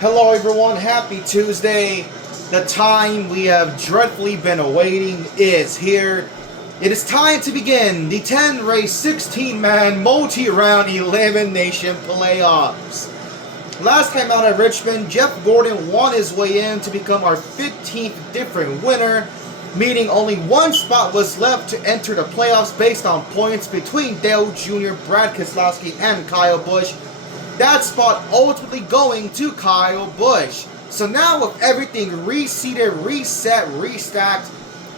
Hello everyone, happy Tuesday. The time we have dreadfully been awaiting is here. It is time to begin the 10-race, 16-man, multi-round elimination playoffs. Last time out at Richmond, Jeff Gordon won his way in to become our 15th different winner, meaning only one spot was left to enter the playoffs based on points between Dale Jr., Brad Keselowski, and Kyle Busch. That spot ultimately going to Kyle Busch. So now with everything reseated, reset, restacked,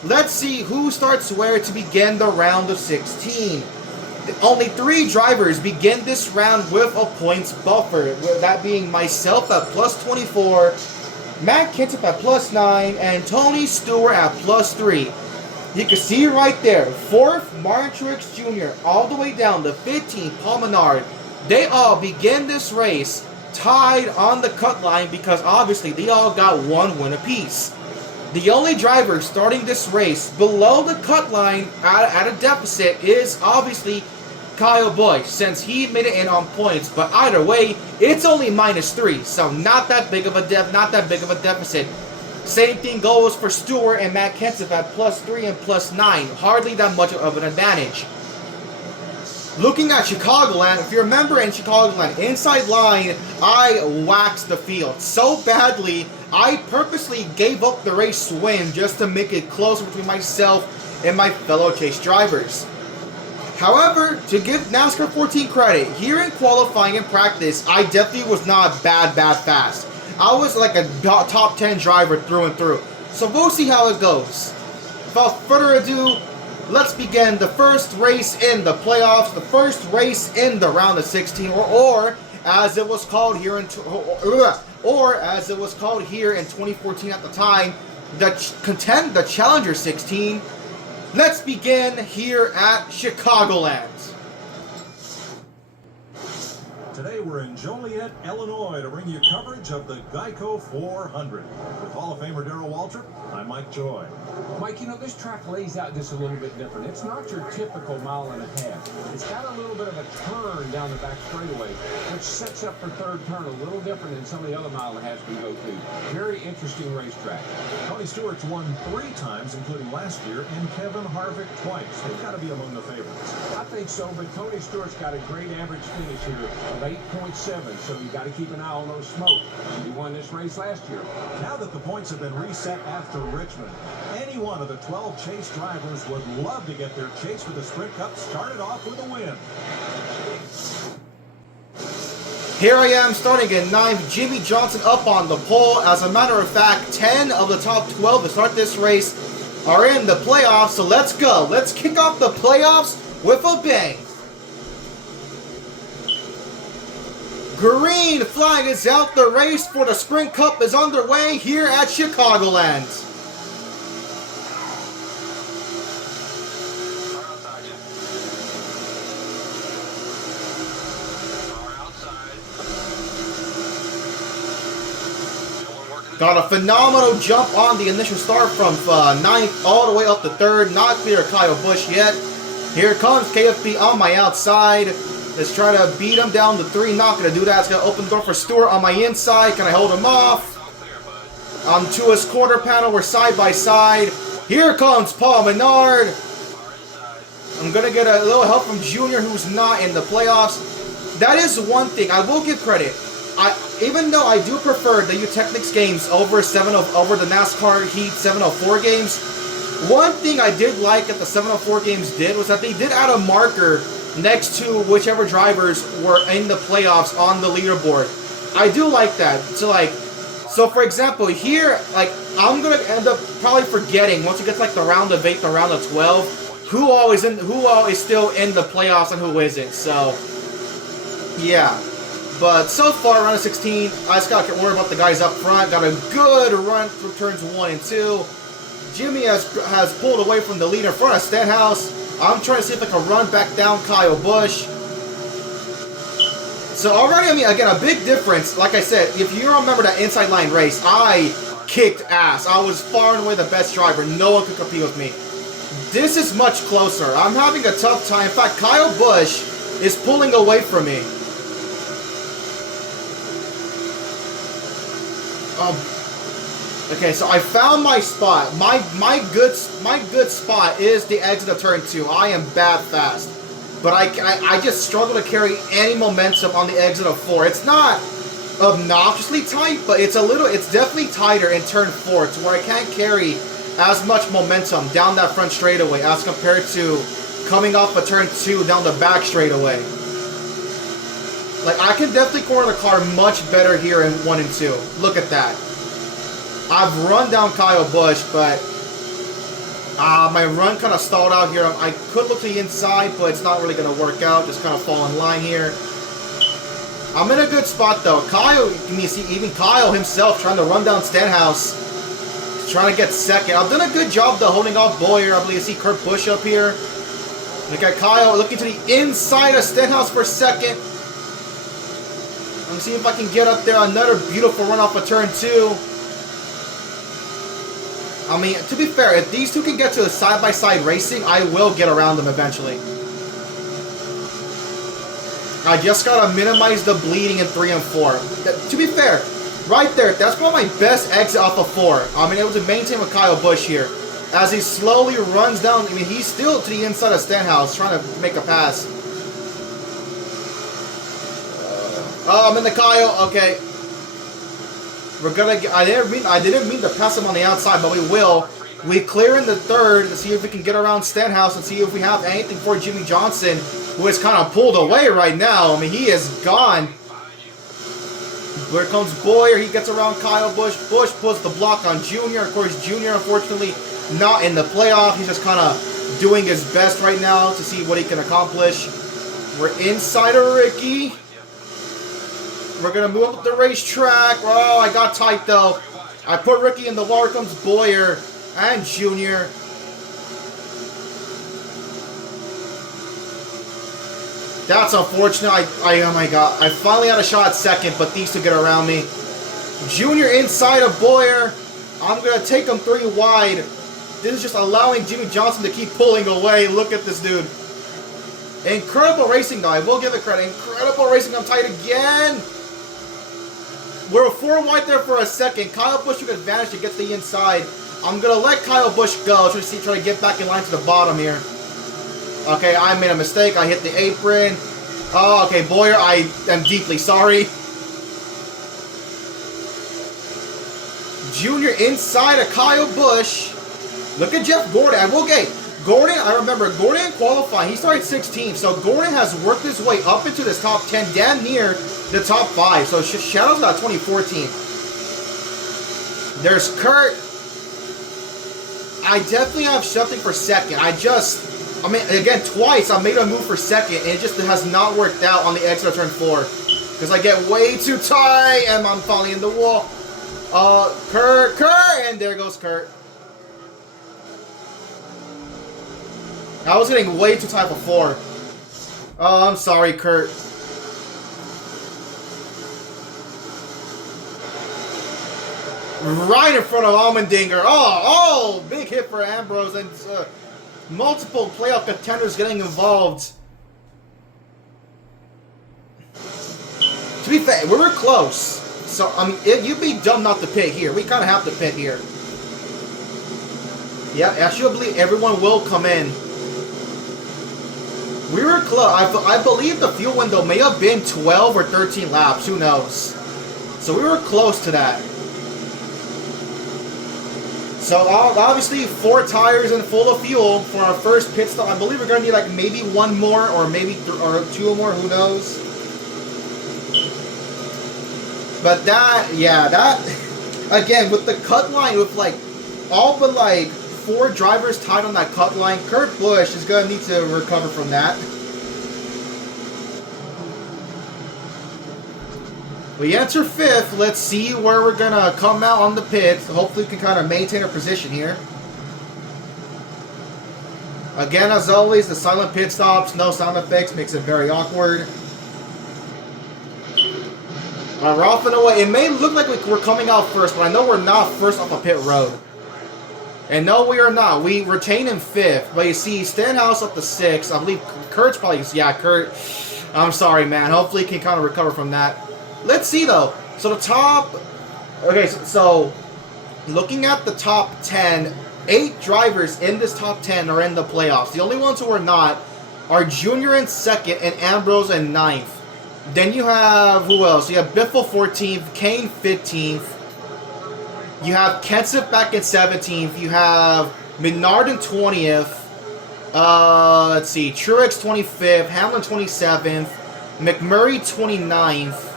let's see who starts where to begin the round of 16. Only 3 drivers begin this round with a points buffer, with that being myself at plus 24, Matt Kenseth at plus 9, and Tony Stewart at plus 3. You can see right there, 4th, Martin Truex Jr., all the way down to 15th, Paul Menard. They all begin this race tied on the cut line because obviously they all got one win apiece. The only driver starting this race below the cut line at a deficit is obviously Kyle Busch, since he made it in on points. But either way, it's only -3, so not that big of a deficit. Same thing goes for Stewart and Matt Kenseth at plus 3 and plus 9. Hardly that much of an advantage. Looking at Chicagoland, if you remember in Chicagoland, inside line, I waxed the field so badly, I purposely gave up the race win just to make it closer between myself and my fellow chase drivers. However, to give NASCAR 14 credit, here in qualifying and practice, I definitely was not bad fast. I was like a top 10 driver through and through. So we'll see how it goes. Without further ado, let's begin the first race in the playoffs, the first race in the round of 16, or as it was called here in 2014 at the time, the Challenger 16. Let's begin here at Chicagoland. Today we're in Joliet, Illinois to bring you coverage of the Geico 400. With Hall of Famer Darrell Waltrip, I'm Mike Joy. Mike, you know, this track lays out just a little bit different. It's not your typical mile and a half. It's got a little bit of a turn down the back straightaway, which sets up for third turn a little different than some of the other mile and a halves we go to. Very interesting racetrack. Tony Stewart's won 3 times, including last year, and Kevin Harvick twice. They've got to be among the favorites. I think so, but Tony Stewart's got a great average finish here of 8.7, so you got to keep an eye on those smoke. He won this race last year. Now that the points have been reset after Richmond, any one of the 12 chase drivers would love to get their chase for the Sprint Cup started off with a win. Here I am starting in 9th, Jimmy Johnson up on the pole. As a matter of fact, 10 of the top 12 to start this race are in the playoffs, so let's go. Let's kick off the playoffs with a bang. Green flag is out. The race for the Sprint Cup is underway here at Chicagoland. Got a phenomenal jump on the initial start from 9th all the way up to 3rd. Not clear Kyle Busch yet. Here comes KFB on my outside. Let's try to beat him down to 3. Not going to do that. It's going to open the door for Stewart on my inside. Can I hold him off? To his quarter panel. We're side by side. Here comes Paul Menard. I'm going to get a little help from Junior, who's not in the playoffs. That is one thing. I will give credit. Even though I do prefer the U-Technics games over the NASCAR Heat 704 games, one thing I did like that the 704 games did was that they did add a marker next to whichever drivers were in the playoffs on the leaderboard. I do like that. So for example, here, I'm gonna end up probably forgetting once it gets the round of 8, the round of 12, who all is still in the playoffs and who isn't. So yeah. But so far, round of 16, I just gotta worry about the guys up front. Got a good run for turns 1 and 2. Jimmy has pulled away from the lead in front of Stenhouse. I'm trying to see if I can run back down Kyle Busch. So already, again, a big difference. Like I said, if you remember that inside line race, I kicked ass. I was far and away the best driver. No one could compete with me. This is much closer. I'm having a tough time. In fact, Kyle Busch is pulling away from me. Okay, so I found my spot. My good spot is the exit of turn 2. I am bad fast, but I just struggle to carry any momentum on the exit of 4. It's not obnoxiously tight, but it's definitely tighter in turn 4 to where I can't carry as much momentum down that front straightaway as compared to coming off of turn 2 down the back straightaway. Like, I can definitely corner the car much better here in 1 and 2. Look at that. I've run down Kyle Busch, but my run kind of stalled out here. I could look to the inside, but it's not really going to work out. Just kind of fall in line here. I'm in a good spot, though. Kyle, you see, even Kyle himself trying to run down Stenhouse. He's trying to get second. I've done a good job, though, holding off Bowyer. I believe you see Kurt Busch up here. Look at Kyle looking to the inside of Stenhouse for second. Let's see if I can get up there. Another beautiful run off of turn 2. I mean, to be fair, if these two can get to a side-by-side racing, I will get around them eventually. I just gotta minimize the bleeding in 3 and 4. To be fair, right there, that's probably my best exit off of 4. I'm able to maintain with Kyle Busch here. As he slowly runs down, I mean, he's still to the inside of Stenhouse, trying to make a pass. Oh, I'm in the Kyle. Okay. We're gonna. I didn't mean to pass him on the outside, but we will. We clear in the third to see if we can get around Stenhouse and see if we have anything for Jimmy Johnson, who is kind of pulled away right now. I mean, he is gone. Here comes Bowyer. He gets around Kyle Busch. Busch puts the block on Junior. Of course, Junior, unfortunately, not in the playoff. He's just kind of doing his best right now to see what he can accomplish. We're inside of Ricky. We're going to move up the racetrack. Oh, I got tight, though. I put Ricky in the wall. Here comes Bowyer and Junior. That's unfortunate. Oh my God. I finally had a shot at second, but these two get around me. Junior inside of Bowyer. I'm going to take him 3 wide. This is just allowing Jimmy Johnson to keep pulling away. Look at this dude. Incredible racing, though. I will give it credit. Incredible racing. I'm tight again. We're 4 wide there for a second. Kyle Busch took advantage to get to the inside. I'm going to let Kyle Busch go. Try to get back in line to the bottom here. Okay, I made a mistake. I hit the apron. Oh, okay, Bowyer, I am deeply sorry. Junior inside of Kyle Busch. Look at Jeff Gordon. I will get Gordon. I remember Gordon qualifying. He started 16th, so Gordon has worked his way up into this top 10, damn near the top 5. So Shadow's got 2014. There's Kurt. I definitely have something for second. I mean, again, twice I made a move for second, and it just has not worked out on the exit of turn 4. Because I get way too tight, and I'm falling in the wall. Kurt, and there goes Kurt. I was getting way too tight before. Oh, I'm sorry, Kurt. Right in front of Allmendinger. Oh, big hit for Ambrose, and multiple playoff contenders getting involved. To be fair, we were close. So, I mean, you'd be dumb not to pit here. We kind of have to pit here. Yeah, I should believe everyone will come in. We were close. I believe the fuel window may have been 12 or 13 laps. Who knows? So we were close to that. So obviously 4 tires and full of fuel for our first pit stop. I believe we're going to need like maybe 1 more or maybe or 2 more. Who knows? But that again with the cut line with like all but like 4 drivers tied on that cut line, Kurt Busch is going to need to recover from that. We enter 5th. Let's see where we're going to come out on the pit. Hopefully we can kind of maintain our position here. Again, as always, the silent pit stops, no sound effects, makes it very awkward. We're off and away. It may look like we're coming out first, but I know we're not first off a pit road. And no, we are not. We retain in 5th. But you see, Stenhouse up to 6th. I believe Kurt's probably... Yeah, Kurt. I'm sorry, man. Hopefully he can kind of recover from that. Let's see, though. So the top Okay, so looking at the top 10, 8 drivers in this top 10 are in the playoffs. The only ones who are not are Junior in 2nd and Ambrose in 9th. Then you have, who else? You have Biffle 14th, Kane 15th. You have Kenseth back in 17th. You have Menard in 20th. Let's see. Truex 25th. Hamlin 27th. McMurray 29th.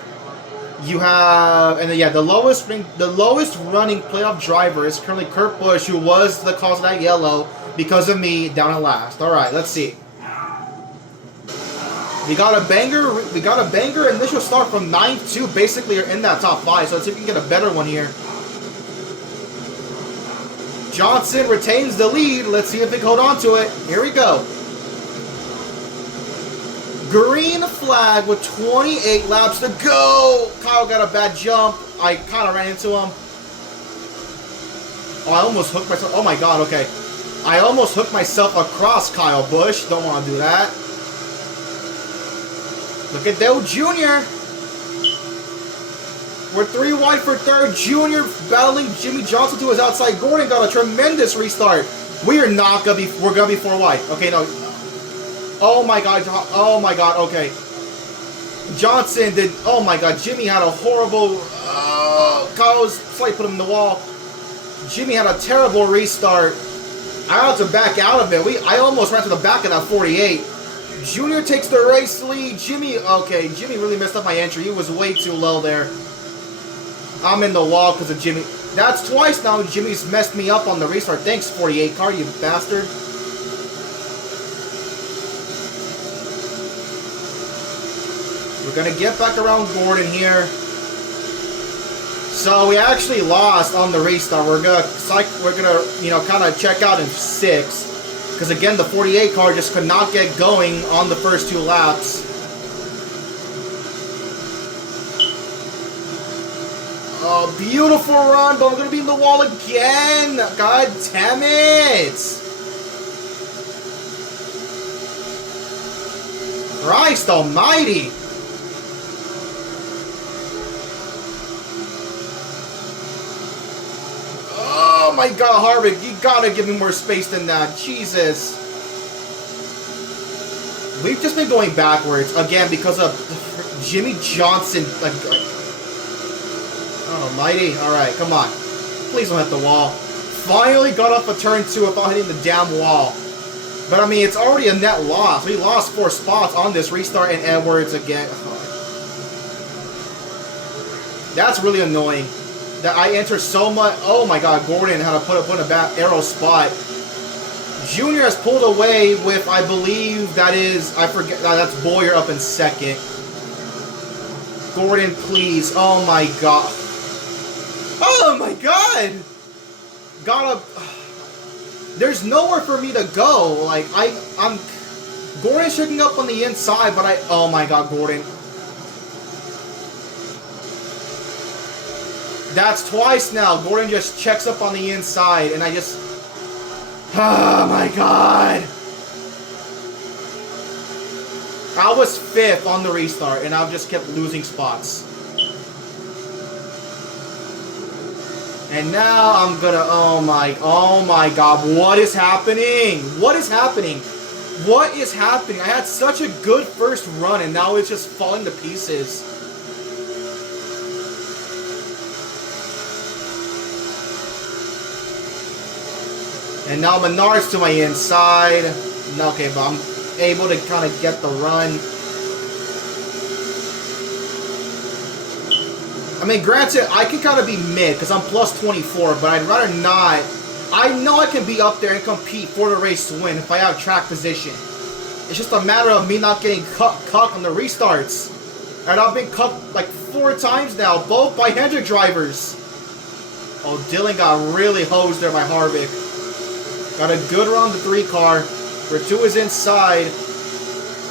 You have, and then, yeah, the lowest running playoff driver is currently Kurt Busch, who was the cause of that yellow because of me down at last. All right, let's see. We got a banger initial start from 9th to basically are in that top 5. So let's see if we can get a better one here. Johnson retains the lead. Let's see if they can hold on to it. Here we go. Green flag with 28 laps to go. Kyle got a bad jump. I kind of ran into him. Oh, I almost hooked myself. Oh my god, okay. I almost hooked myself across Kyle Busch. Don't want to do that. Look at Dale Jr. We're 3 wide for 3rd. Junior battling Jimmy Johnson to his outside. Gordon got a tremendous restart. We are not gonna be. We're gonna be 4 wide. Okay, no. Oh my god. Oh my god. Okay. Johnson did. Oh my god. Jimmy had a horrible. Kyle's slightly put him in the wall. Jimmy had a terrible restart. I had to back out of it. I almost ran to the back of that 48. Junior takes the race lead. Jimmy really messed up my entry. He was way too low there. I'm in the wall because of Jimmy. That's twice now Jimmy's messed me up on the restart. Thanks, 48 car, you bastard. We're going to get back around Gordon here. So we actually lost on the restart. We're gonna kind of check out in 6. Because again, the 48 car just could not get going on the first 2 laps. Oh, beautiful run, but we're going to be in the wall again. God damn it. Christ almighty. Oh my god, Harvick, you gotta give me more space than that. Jesus. We've just been going backwards again because of Jimmy Johnson. Oh, almighty. Alright, come on. Please don't hit the wall. Finally got up a turn 2 without hitting the damn wall. But I mean, it's already a net loss. We lost 4 spots on this restart and Edwards again. That's really annoying. That I enter so much. Oh my god, Gordon had to put a bad arrow spot. Junior has pulled away with, I believe that is, I forget, that's Boyer up in 2nd. Gordon, please. Oh my god. Oh my god. There's nowhere for me to go. Like, I'm Gordon's shooting up on the inside, but oh my god, Gordon. That's twice now. Gordon just checks up on the inside, and I just... Oh, my God. I was 5th on the restart, and I've just kept losing spots. And now I'm gonna... Oh, my God. What is happening? What is happening? What is happening? I had such a good first run, and now it's just falling to pieces. And now Menard's to my inside. Okay, but I'm able to kind of get the run. I mean, granted, I can kind of be mid because I'm plus 24, but I'd rather not. I know I can be up there and compete for the race to win if I have track position. It's just a matter of me not getting cucked on the restarts. And I've been cucked like 4 times now, both by Hendrick drivers. Oh, Dylan got really hosed there by Harvick. Got a good run on the 3 car. Ritu is inside.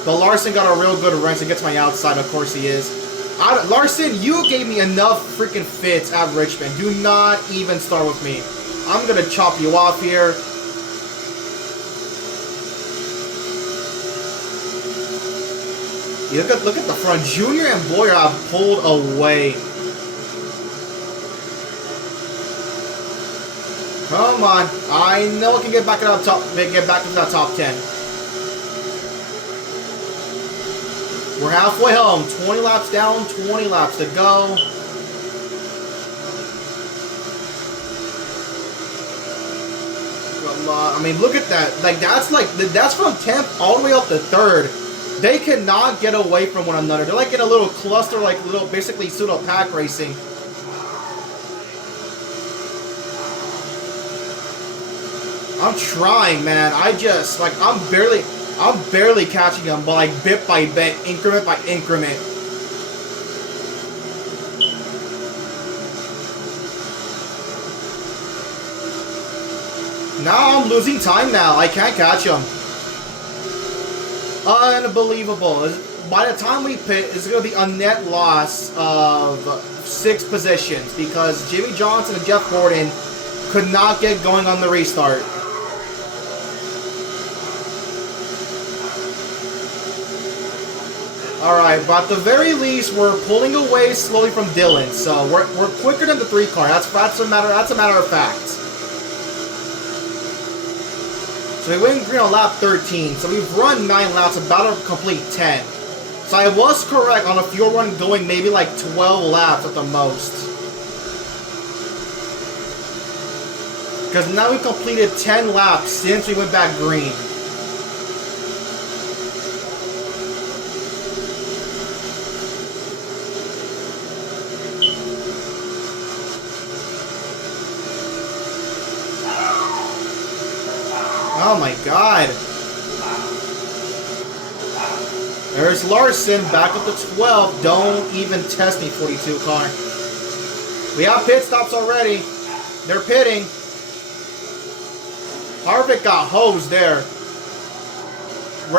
But Larson got a real good run, so he gets my outside. Of course he is. Larson, you gave me enough freaking fits at Richmond. Do not even start with me. I'm going to chop you off here. Look at the front. Junior and Boyer have pulled away. Come on. I know I can get back to that top 10. We're halfway home. 20 laps down, 20 laps to go. Come on. I mean, look at that. That's from 10th all the way up to 3rd. They cannot get away from one another. They're like in a little cluster, like little, basically pseudo pack racing. I'm trying, man. I'm barely catching them, but like bit by bit, increment by increment. Now I'm losing time now. I can't catch them. Unbelievable. By the time we pit, it's going to be a net loss of 6 positions because Jimmy Johnson and Jeff Gordon could not get going on the restart. Alright, but at the very least, we're pulling away slowly from Dylan, so we're quicker than the 3 car. That's a matter of fact. So we went green on lap 13, so we've run 9 laps, about to complete 10. So I was correct on a fuel run going maybe like 12 laps at the most. Because now we've completed 10 laps since we went back green. Oh my god. There's Larson back up to 12. Don't even test me, 42 car. We have pit stops already. They're pitting. Harvick got hosed there.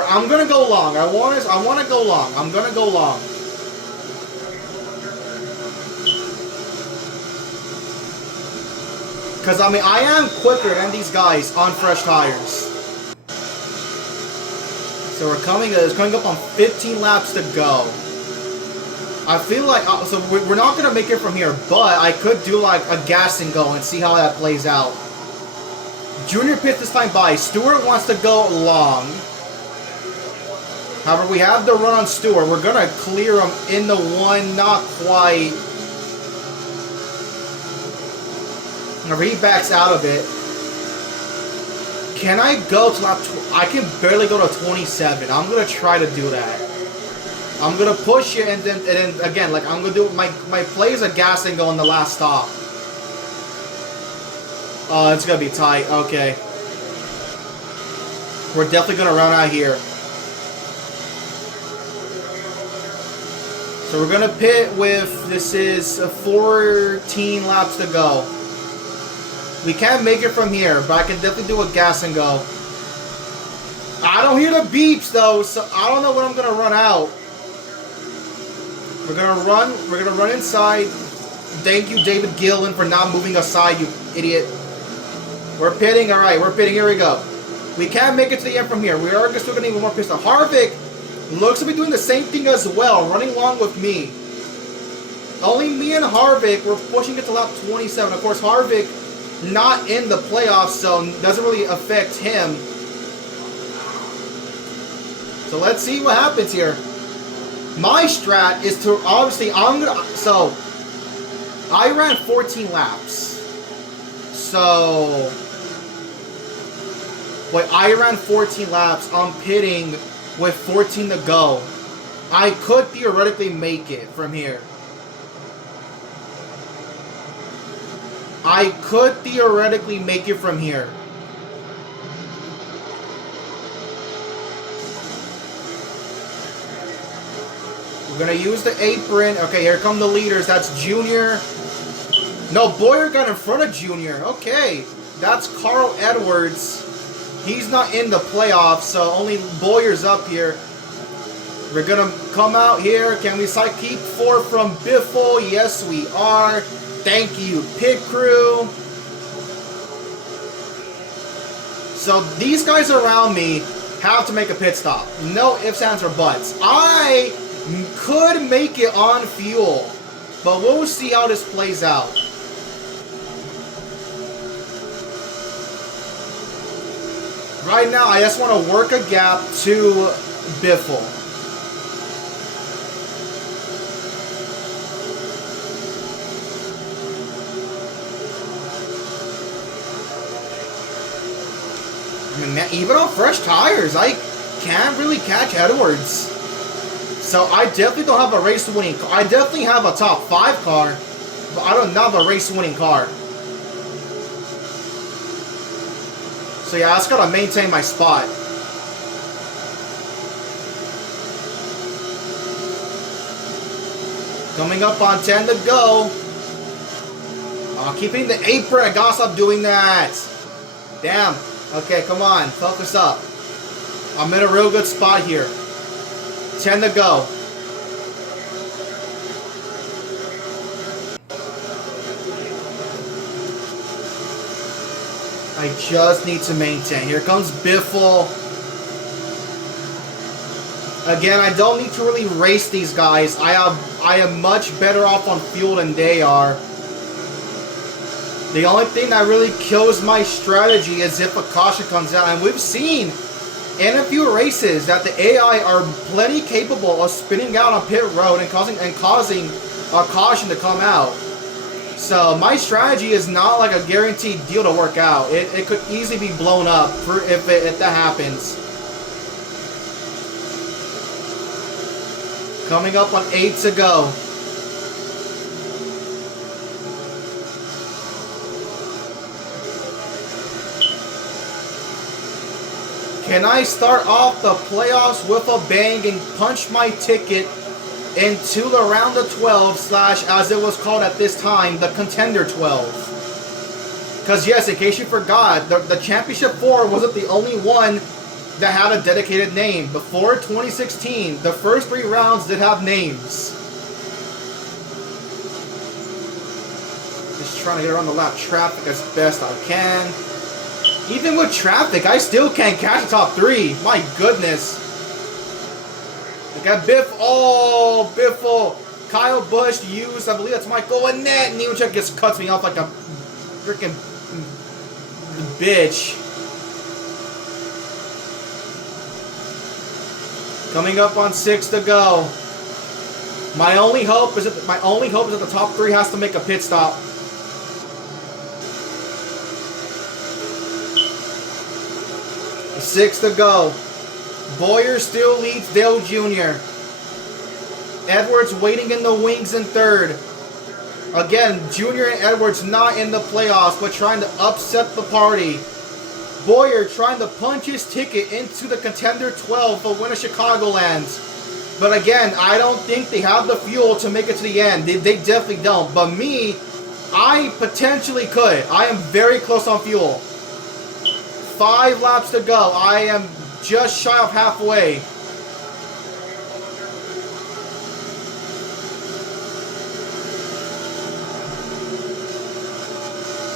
I'm gonna go long. I want to go long. I'm gonna go long. Because, I mean, I am quicker than these guys on fresh tires. So it's coming up on 15 laps to go. I feel like, so we're not going to make it from here, but I could do like a gas and go and see how that plays out. Junior pit this time by. Stewart wants to go long. However, we have the run on Stewart. We're going to clear him in the one, not quite. Whenever he backs out of it, can I go to lap? I can barely go to 27. I'm gonna try to do that. I'm gonna push it, and then again, like I'm gonna do my play is a gas and go on the last stop. Oh, it's gonna be tight. Okay, we're definitely gonna run out here. So we're gonna pit with, this is 14 laps to go. We can't make it from here, but I can definitely do a gas and go. I don't hear the beeps though, so I don't know when I'm gonna run out. We're gonna run inside. Thank you, David Gillen, for not moving aside, you idiot. We're pitting, alright, we're pitting, here we go. We can't make it to the end from here. We are still gonna need one more pistol. Harvick looks to be doing the same thing as well, running along with me. Only me and Harvick, we're pushing it to lap 27. Of course, Harvick not in the playoffs, so doesn't really affect him. So let's see what happens here. My strat is to, obviously, so I ran 14 laps. So, wait, I ran 14 laps. I'm pitting with 14 to go. I could theoretically make it from here. I could theoretically make it from here. We're going to use the apron. Okay, here come the leaders. That's Junior. No, Boyer got in front of Junior. Okay, that's Carl Edwards. He's not in the playoffs, so only Boyer's up here. We're going to come out here. Can we keep 4 from Biffle? Yes, we are. Thank you, pit crew. So these guys around me have to make a pit stop. No ifs, ands, or buts. I could make it on fuel, but we'll see how this plays out. Right now, I just want to work a gap to Biffle. I mean, man, even on fresh tires, I can't really catch Edwards. So I definitely don't have a race-winning car. I definitely have a top 5 car, but I don't have a race-winning car. So yeah, I just gotta maintain my spot. Coming up on 10 to go. Keeping the apron, I gotta stop doing that. Damn. Okay, come on, focus up. I'm in a real good spot here. 10 to go. I just need to maintain. Here comes Biffle. Again, I don't need to really race these guys. I am much better off on fuel than they are. The only thing that really kills my strategy is if a caution comes out. And we've seen in a few races that the AI are plenty capable of spinning out on pit road and causing a caution to come out. So my strategy is not like a guaranteed deal to work out. It could easily be blown up if that happens. Coming up on 8 to go. Can I start off the playoffs with a bang and punch my ticket into the round of 12 / as it was called at this time, the Contender 12? Because yes, in case you forgot, the Championship 4 wasn't the only one that had a dedicated name. Before 2016, the first 3 rounds did have names. Just trying to get around the lap traffic as best I can. Even with traffic, I still can't catch the top 3. My goodness. Look at Biff. Oh, Biffle. Kyle Busch used, I believe that's Michael Annette. Nemechek just cuts me off like a freaking bitch. Coming up on 6 to go. My only hope is that the top 3 has to make a pit stop. Six to go. Boyer still leads Dale Jr. Edwards waiting in the wings in 3rd. Again, Jr. and Edwards not in the playoffs, but trying to upset the party. Boyer trying to punch his ticket into the Contender 12 for win of Chicagoland. But again, I don't think they have the fuel to make it to the end. They definitely don't. But me, I potentially could. I am very close on fuel. 5 laps to go. I am just shy of halfway.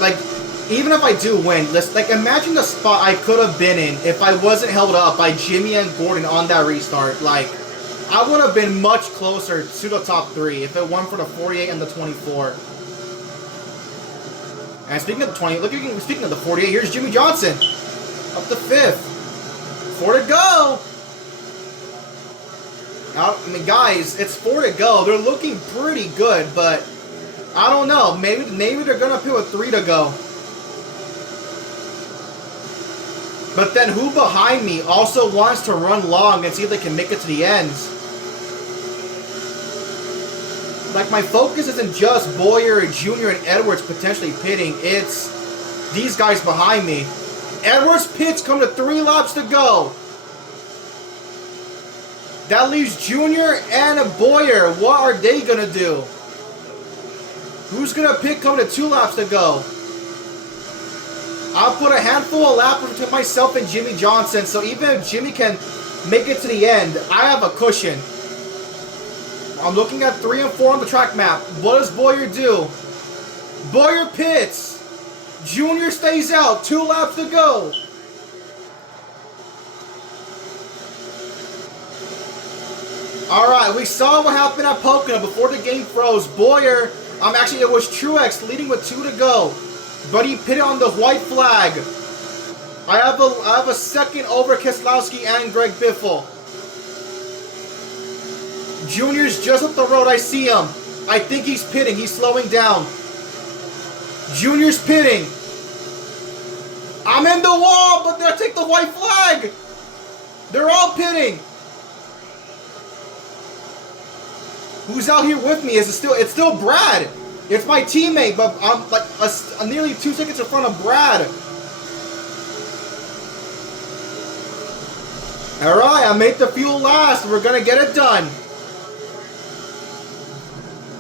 Like, even if I do win, like, imagine the spot I could have been in if I wasn't held up by Jimmy and Gordon on that restart. Like, I would have been much closer to the top 3 if it weren't for the 48 and the 24. And speaking of the 20, speaking of the 48, here's Jimmy Johnson. Up to 5th. 4 to go. I mean, guys, it's 4 to go. They're looking pretty good, but I don't know. Maybe they're gonna put a 3 to go. But then who behind me also wants to run long and see if they can make it to the end? Like, my focus isn't just Boyer, Jr., and Edwards potentially pitting. It's these guys behind me. Edwards pits come to 3 laps to go. That leaves Jr. and Boyer. What are they going to do? Who's going to pit coming to 2 laps to go? I'll put a handful of laps between myself and Jimmy Johnson, so even if Jimmy can make it to the end, I have a cushion. I'm looking at 3 and 4 on the track map. What does Boyer do? Boyer pits. Junior stays out. 2 laps to go. Alright, we saw what happened at Pocono before the game froze. Boyer, actually it was Truex leading with 2 to go. But he pitted on the white flag. I have a second over Keselowski and Greg Biffle. Junior's just up the road. I see him. I think he's pitting. He's slowing down. Junior's pitting. I'm in the wall, but they'll take the white flag. They're all pitting. Who's out here with me? It's still Brad. It's my teammate, but I'm like nearly 2 seconds in front of Brad. Alright, I made the fuel last. We're gonna get it done.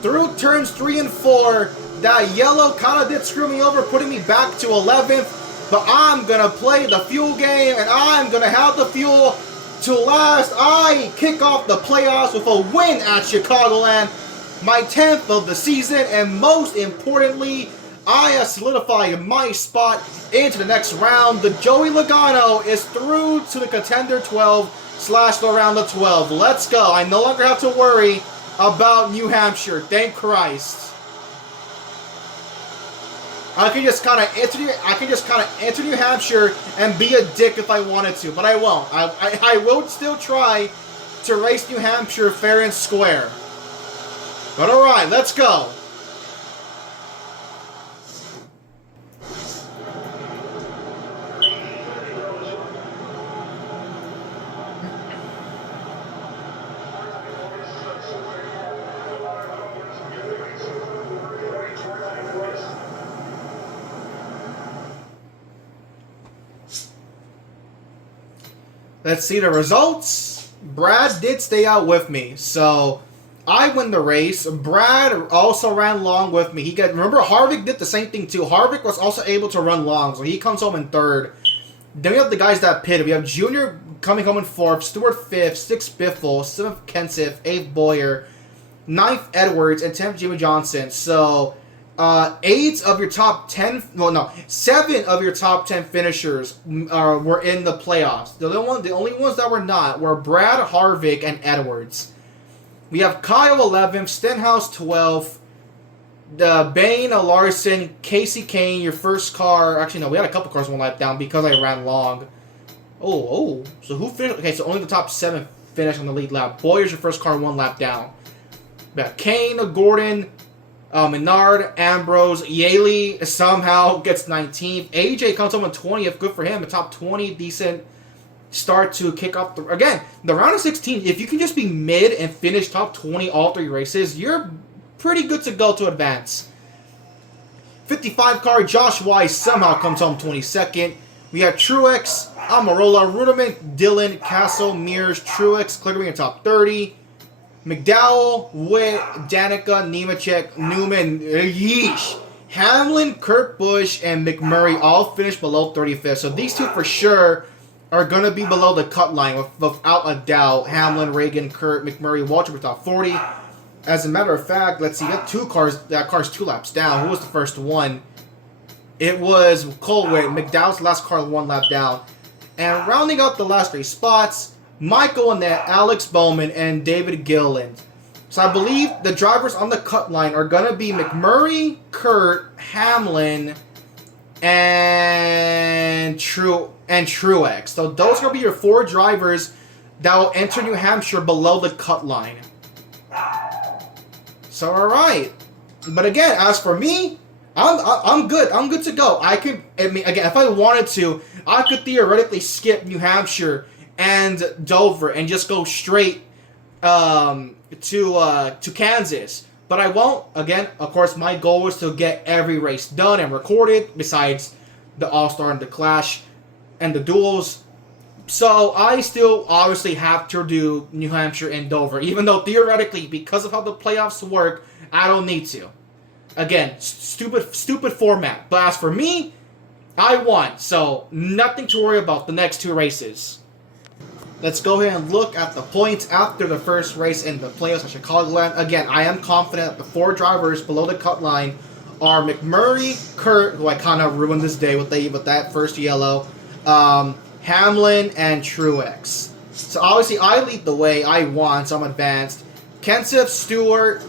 Through turns 3 and 4, that yellow kind of did screw me over, putting me back to 11th. But I'm gonna play the fuel game, and I'm gonna have the fuel to last. I kick off the playoffs with a win at Chicagoland, my 10th of the season, and most importantly, I have solidified my spot into the next round. The Joey Logano is through to the Contender 12 / the round of 12. Let's go. I no longer have to worry about New Hampshire. Thank Christ. I can just kind of enter New Hampshire and be a dick if I wanted to, but I won't. I will still try to race New Hampshire fair and square. But alright, let's go. Let's see the results. Brad did stay out with me, so I win the race. Brad also ran long with me. Remember, Harvick did the same thing too. Harvick was also able to run long, so he comes home in 3rd. Then we have the guys that pitted. We have Junior coming home in 4th, Stewart 5th, 6th Biffle, 7th Kenseth, 8th Boyer, 9th Edwards, and 10th Jimmy Johnson. So 7 of your top 10 finishers were in the playoffs. The only ones that were not were Brad, Harvick, and Edwards. We have Kyle 11th, Stenhouse 12th, Bain, Larson, Casey Kane, your first car. Actually, no, we had a couple cars 1 lap down because I ran long. So who finished? Okay, so only the top 7 finished on the lead lap. Boyer's your first car 1 lap down. We got Kane, Gordon, Menard, Ambrose, Yaley somehow gets 19th. AJ comes home in 20th. Good for him. A top 20, decent start to kick off the round of 16. If you can just be mid and finish top 20 all 3 races, you're pretty good to go to advance. 55 car Josh Wise somehow comes home 22nd. We have Truex, Amarola, Ruderman, Dillon, Castle, Mears, Truex clearing in top 30. McDowell, Witt, Danica, Nemechek, Newman, yeesh. Hamlin, Kurt Busch, and McMurray all finished below 35th. So these two for sure are going to be below the cut line without a doubt. Hamlin, Reagan, Kurt, McMurray, Walter were top 40. As a matter of fact, let's see, that car's 2 laps down. Who was the first one? It was Colwitt. McDowell's last car 1 lap down. And rounding up the last 3 spots, Michael Annett, Alex Bowman, and David Gilliland. So I believe the drivers on the cut line are going to be McMurray, Kurt, Hamlin, and Truex. So those are going to be your 4 drivers that will enter New Hampshire below the cut line. So alright. But again, as for me, I'm good. I'm good to go. Again, if I wanted to, I could theoretically skip New Hampshire and Dover and just go straight to Kansas. But I won't. Again, of course, my goal is to get every race done and recorded, besides the All-Star and the Clash and the duels. So I still obviously have to do New Hampshire and Dover, even though theoretically, because of how the playoffs work, I don't need to. Again, stupid format. But as for me, I won. So nothing to worry about the next 2 races. Let's go ahead and look at the points after the first race in the playoffs at Chicagoland. Again, I am confident that the 4 drivers below the cut line are McMurray, Kurt, who I kind of ruined this day with that first yellow, Hamlin, and Truex. So obviously I lead the way. I won, so I'm advanced. Kenseth, Stewart,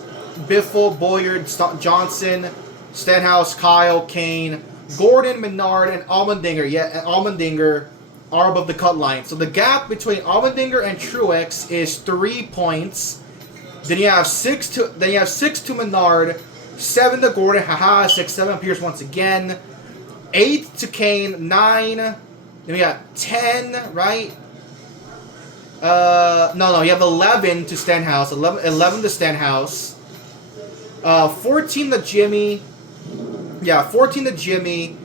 Biffle, Boyer, Johnson, Stenhouse, Kyle, Kane, Gordon, Menard, and Allmendinger. Yeah, and Allmendinger are above the cut line. So the gap between Allmendinger and Truex is 3 points. Then you have 6 to Menard, 7 to Gordon, haha, 6, 7 Pierce once again, 8 to Kane, 9. Then we got 10, right? No, you have 11 to Stenhouse, 11 to Stenhouse, 14 to Jimmy. Yeah, 14 to Jimmy.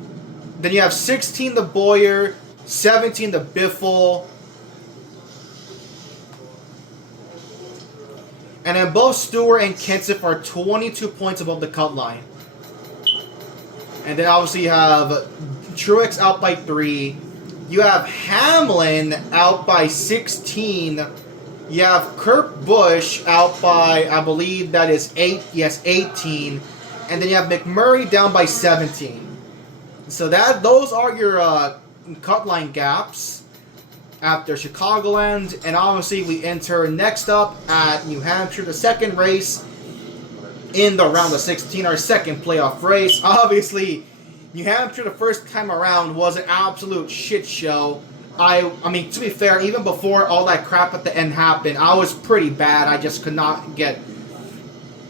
Then you have 16 to Boyer, 17 to Biffle. And then both Stewart and Kenseth are 22 points above the cut line. And then obviously you have Truex out by 3. You have Hamlin out by 16. You have Kurt Busch out by, I believe that is 18. And then you have McMurray down by 17. So those are your cut line gaps after Chicagoland. And obviously we enter next up at New Hampshire, the second race in the round of 16, our second playoff race. Obviously, New Hampshire the first time around was an absolute shit show. I mean, to be fair, even before all that crap at the end happened, I was pretty bad. I just could not get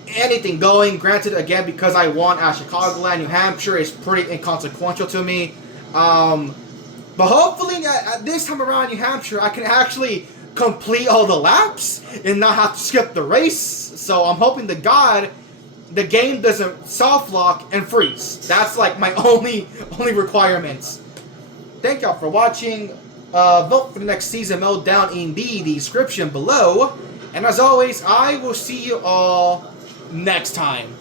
anything going. Granted, again, because I won at Chicagoland, New Hampshire is pretty inconsequential to me. But hopefully, this time around New Hampshire, I can actually complete all the laps and not have to skip the race. So I'm hoping to God the game doesn't soft lock and freeze. That's like my only requirements. Thank y'all for watching. Vote for the next season mode down in the description below. And as always, I will see you all next time.